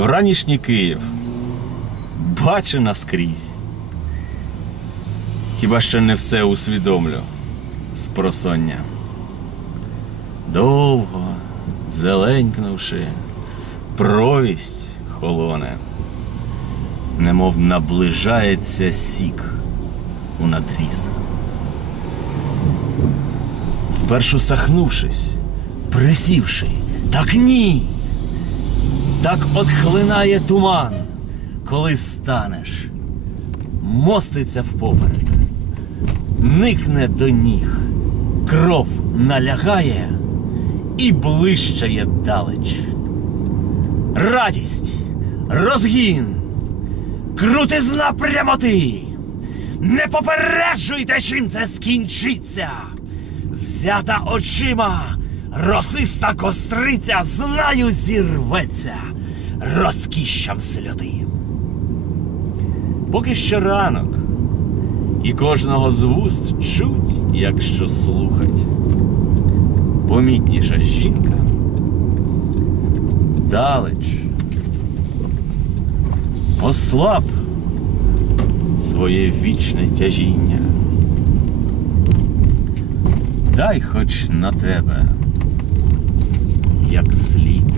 Вранішній Київ бачу наскрізь. Хіба ще не все усвідомлю з просоння. Довго, зеленькнувши, провість холоне, немов наближається сік у надріз. Спершу сахнувшись, присівши, так ні. Так отхлинає туман, коли станеш, моститься впоперек, никне до ніг, кров налягає і блищає далеч. Радість, розгін, крутизна прямоти. Не попереджуйте, чим це скінчиться. Взята очима, росиста костриця, знаю, зірветься розкіщам сльоти. Поки ще ранок, і кожного з вуст чуть, якщо слухать. Помітніша жінка далеч. Ослаб своє вічне тяжіння. Дай хоч на тебе, як слід.